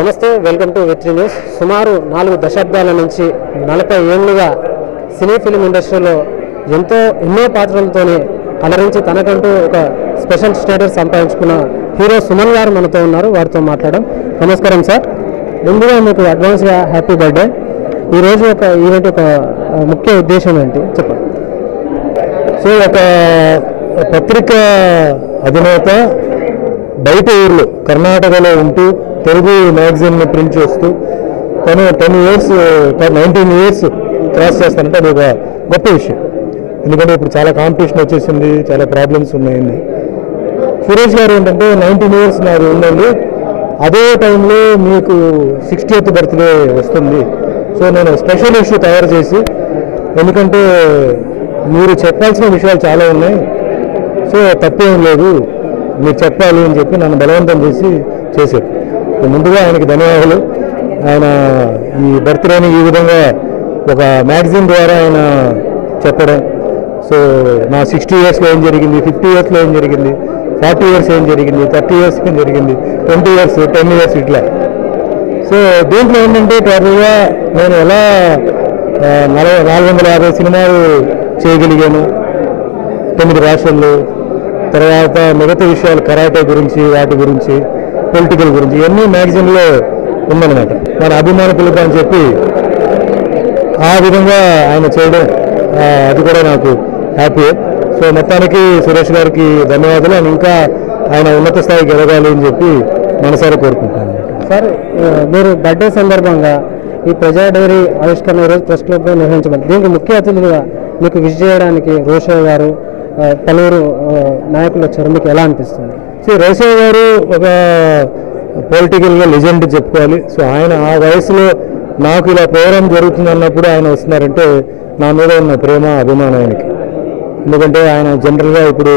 నమస్తే, welcome to విత్రి news. సుమారు 4 దశాబ్దాల నుంచి 40 ఏళ్లుగా సినీ ఫిల్మ్ ఇండస్ట్రీలో ఎన్నో పాత్రలతోనే అలరించి తనకంటూ ఒక స్పెషల్ స్టేటస్ సంపాదించుకున్న హీరో సుమన్ గారు మనతో ఉన్నారు. వారితో మాట్లాడడం. నమస్కారం సార్. ముందుగా మీకు అడ్వాన్స్గా హ్యాపీ బర్త్డే. ఈరోజు ఒక ఈవెంట్ ఒక ముఖ్య ఉద్దేశం ఏంటి చెప్పండి. సో ఒక పత్రిక అధినేత బయట ఊర్లో కర్ణాటకలో ఉంటూ తెలుగు మ్యాగజైన్ని ప్రింట్ చేస్తూ తను 19 ఇయర్స్ క్రాస్ చేస్తానంటే అది ఒక గొప్ప విషయం. ఎందుకంటే ఇప్పుడు చాలా కాంపిటీషన్ వచ్చేసింది, చాలా ప్రాబ్లమ్స్ ఉన్నాయండి. సురేష్ గారు ఏంటంటే 19 ఇయర్స్ నాది ఉందండి, అదే టైంలో మీకు 60th బర్త్డే వస్తుంది. సో నేను స్పెషల్ ఇష్యూ తయారు చేసి, ఎందుకంటే మీరు చెప్పాల్సిన విషయాలు చాలా ఉన్నాయి, సో తప్పేం లేదు మీరు చెప్పాలి అని చెప్పి నన్ను బలవంతం చేశారు. ముందుగా ఆయనకి ధన్యవాదాలు. ఆయన ఈ బర్త్డేని ఈ విధంగా ఒక మ్యాగజైన్ ద్వారా ఆయన చెప్పడం. సో నా 60 ఇయర్స్లో ఏం జరిగింది, 50 ఇయర్స్లో ఏం జరిగింది, 40 ఇయర్స్ ఏం జరిగింది, 30 ఇయర్స్ ఏం జరిగింది, 20 ఇయర్స్ 10 ఇయర్స్ ఇట్లా. సో దీంట్లో ఏంటంటే టోటల్గా నేను ఎలా 450 సినిమాలు చేయగలిగాను 9 భాషల్లో, తర్వాత మిగతా విషయాలు కరాటే గురించి, వాటి గురించి, పొలిటికల్ గురించి ఇవన్నీ మ్యాగజైన్లో ఉందన్నమాట. మన అభిమాన పిలుపు అని చెప్పి ఆ విధంగా ఆయన చేయడం, అది కూడా నాకు హ్యాపీ. సో మొత్తానికి సురేష్ గారికి ధన్యవాదాలు. ఆయన ఇంకా ఆయన ఉన్నత స్థాయికి ఎదగాలి అని చెప్పి మనసారా కోరుకుంటాను. సార్, మీరు బర్త్డే సందర్భంగా ఈ ప్రజా డైరీ ఆవిష్కరణ ఈరోజు ప్రెస్ క్లబ్లో నిర్వహించబడింది. దీనికి ముఖ్య అతిథులుగా మీకు విష్ చేయడానికి రోషయ్య గారు, పలువురు నాయకులు వచ్చారు. మీకు ఎలా అనిపిస్తుంది? సో రోషయ్య గారు ఒక పొలిటికల్గా లెజెండ్ చెప్పుకోవాలి. సో ఆయన ఆ వయసులో నాకు ఇలా ప్రోగ్రాం జరుగుతుంది అన్నప్పుడు ఆయన వస్తున్నారంటే నా మీద ఉన్న ప్రేమ, అభిమానం ఆయనకి. ఎందుకంటే ఆయన జనరల్గా ఇప్పుడు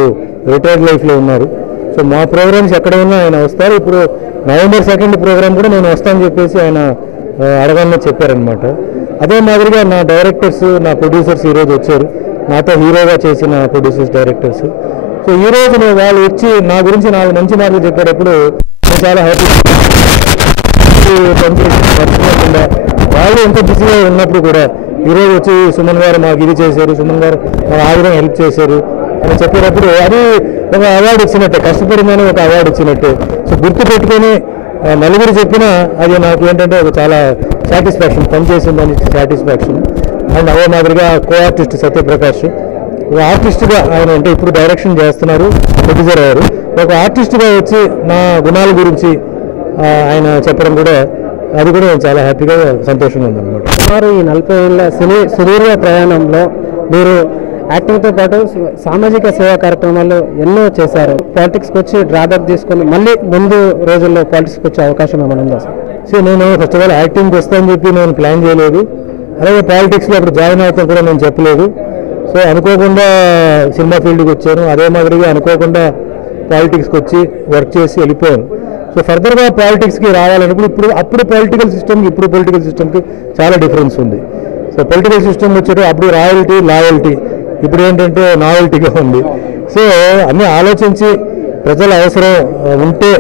రిటైర్డ్ లైఫ్లో ఉన్నారు. సో మా ప్రోగ్రామ్స్ ఎక్కడ ఉన్నా ఆయన వస్తారు. ఇప్పుడు November 2 ప్రోగ్రామ్ కూడా నేను వస్తానని చెప్పేసి ఆయన అడగమని చెప్పారనమాట. అదే మాదిరిగా నా డైరెక్టర్స్, నా ప్రొడ్యూసర్స్ ఈరోజు వచ్చారు, నాతో హీరోగా చేసిన ప్రొడ్యూసర్స్, డైరెక్టర్స్. సో ఈరోజు వాళ్ళు వచ్చి నా గురించి 4 మంచి మాటలు చెప్పేటప్పుడు నేను చాలా హ్యాపీ. పనిచేయకుండా వాళ్ళు ఎంత బిజీగా ఉన్నప్పుడు కూడా ఈరోజు వచ్చి సుమన్ గారు మాకు ఇది చేశారు, సుమన్ గారు మాకు ఆ విధంగా హెల్ప్ చేశారు అని చెప్పేటప్పుడు అది ఒక అవార్డు ఇచ్చినట్టే, కష్టపడిందని ఒక అవార్డు ఇచ్చినట్టే. సో గుర్తు పెట్టుకొని నలుగురు చెప్పినా అది నాకు ఏంటంటే ఒక చాలా సాటిస్ఫాక్షన్, పనిచేసిందని సాటిస్ఫాక్షన్. అండ్ అదే మాదిరిగా కో ఆర్టిస్ట్ సత్యప్రకాష్, ఒక ఆర్టిస్ట్గా ఆయన అంటే ఇప్పుడు డైరెక్షన్ చేస్తున్నారు, ప్రొడ్యూసర్ అయ్యారు. ఒక ఆర్టిస్ట్గా వచ్చి నా గుణాల గురించి ఆయన చెప్పడం కూడా అది కూడా చాలా హ్యాపీగా, సంతోషంగా ఉందన్నమాట. సుమారు ఈ 40 ఏళ్ల సుదీర్ఘ ప్రయాణంలో మీరు యాక్టింగ్తో పాటు సామాజిక సేవా కార్యక్రమాలు ఎన్నో చేశారు. పాలిటిక్స్కి వచ్చి డ్రాబ్యాక్ తీసుకొని మళ్ళీ ముందు రోజుల్లో పాలిటిక్స్కి వచ్చే అవకాశం ఏమైనా ఉందా సార్? సో నేను ఫస్ట్ ఆఫ్ ఆల్ యాక్టింగ్కి వస్తానని చెప్పి నేను ప్లాన్ చేయలేదు, అలాగే పాలిటిక్స్లో అప్పుడు జాయిన్ అవుతాం కూడా నేను చెప్పలేదు. సో అనుకోకుండా సినిమా ఫీల్డ్కి వచ్చాను, అదే మాదిరిగా అనుకోకుండా పాలిటిక్స్కి వచ్చి వర్క్ చేసి వెళ్ళిపోయాను. సో ఫర్దర్గా పాలిటిక్స్కి రావాలన్నప్పుడు అప్పుడు పొలిటికల్ సిస్టమ్కి ఇప్పుడు పొలిటికల్ సిస్టమ్కి చాలా డిఫరెన్స్ ఉంది. సో పొలిటికల్ సిస్టమ్ వచ్చేటప్పుడు అప్పుడు రాయల్టీ, లాయల్టీ, ఇప్పుడు ఏంటంటే నావెల్టీగా ఉంది. సో అన్నీ ఆలోచించి ప్రజల అవసరం ఉంటే,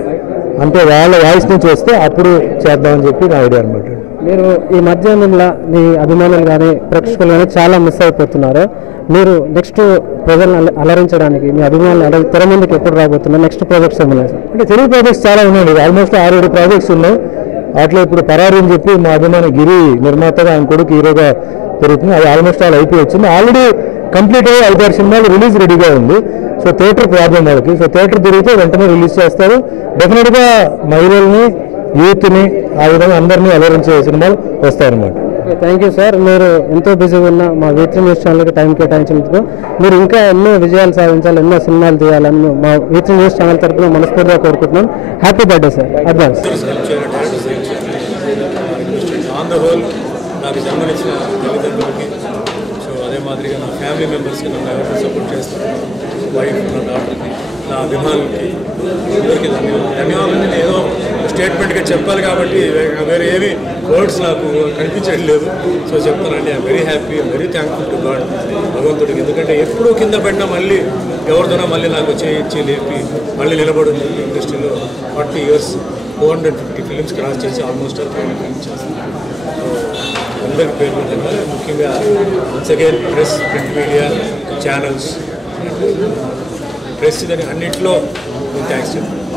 అంటే వాళ్ళ వాయిస్ నుంచి వస్తే అప్పుడు చేద్దామని చెప్పి నా ఐడియా అనమాట. మీరు ఈ మధ్యాహ్నంలో మీ అభిమానులు కానీ ప్రేక్షకులు కానీ చాలా మిస్ అయిపోతున్నారు. మీరు నెక్స్ట్ ప్రజలను అలరించడానికి మీ అభిమానులు తెర ముందుకు ఎప్పుడు రాబోతున్నారు? నెక్స్ట్ ప్రాజెక్ట్స్ ఏమన్నా సార్? అంటే తెలుగు ప్రాజెక్ట్స్ చాలా ఉన్నాయండి, ఆల్మోస్ట్ 6-7 ప్రాజెక్ట్స్ ఉన్నాయి. అట్లా ఇప్పుడు పరారు అని చెప్పి మా అభిమాని గిరి నిర్మాతగా ఆయన కొడుకు హీరోగా జరుగుతుంది. అది ఆల్మోస్ట్ అయిపోయి వచ్చింది. ఆల్రెడీ కంప్లీట్ అయ్యి 5-6 సినిమాలు రిలీజ్ రెడీగా ఉంది. సో థియేటర్ ప్రాబ్లం వాళ్ళకి. సో థియేటర్ తిరిగితే వెంటనే రిలీజ్ చేస్తారు. డెఫినెట్గా మహిళల్ని, యూత్ని, ఆ విధంగా అందరినీ అలరించే సినిమాలు వస్తాయన్నమాట. Thank you sir. మీరు ఎంతో బిజీగా ఉన్న మా విత్రి న్యూస్ ఛానల్కి టైం కేటాయించినందుకు. మీరు ఇంకా ఎన్నో విజయాలు సాధించాలి, ఎన్నో సినిమాలు తీయాలని మా విత్రి న్యూస్ ఛానల్ తరఫున మనస్ఫూర్తిగా కోరుకుంటున్నాం. Happy birthday sir, advance. On the whole నాకు జన్మనిచ్చిన తల్లిదండ్రులకి, సో అదే మాదిరిగా నా ఫ్యామిలీ మెంబర్స్కి, నన్ను ఎవరైనా సపోర్ట్ చేస్తాను, వైఫ్, నా డాక్టర్కి, నా అభిమానులకి, అందరికీ ధన్యవాదాలు. నేను ఏదో స్టేట్మెంట్గా చెప్పాలి కాబట్టి వేరే ఏమి వర్డ్స్ నాకు కనిపించడం లేదు. సో చెప్తానండి, I'm very happy, I'm very thankful to God, భగవంతుడికి. ఎందుకంటే ఎప్పుడూ కింద పడినా మళ్ళీ ఎవరితోనో మళ్ళీ నాకు చేయించి లేపి మళ్ళీ నిలబడింది ఇండస్ట్రీలో 40 years 450 ఫిలిమ్స్ క్రాస్ చేసి ఆల్మోస్ట్ 300 ఫిలిమ్స్ చేస్తాను. అందరికి పేరు విధంగా ముఖ్యంగా once again press, print media, channels, press దాని అన్నింటిలో థ్యాంక్స్ చెప్తాను.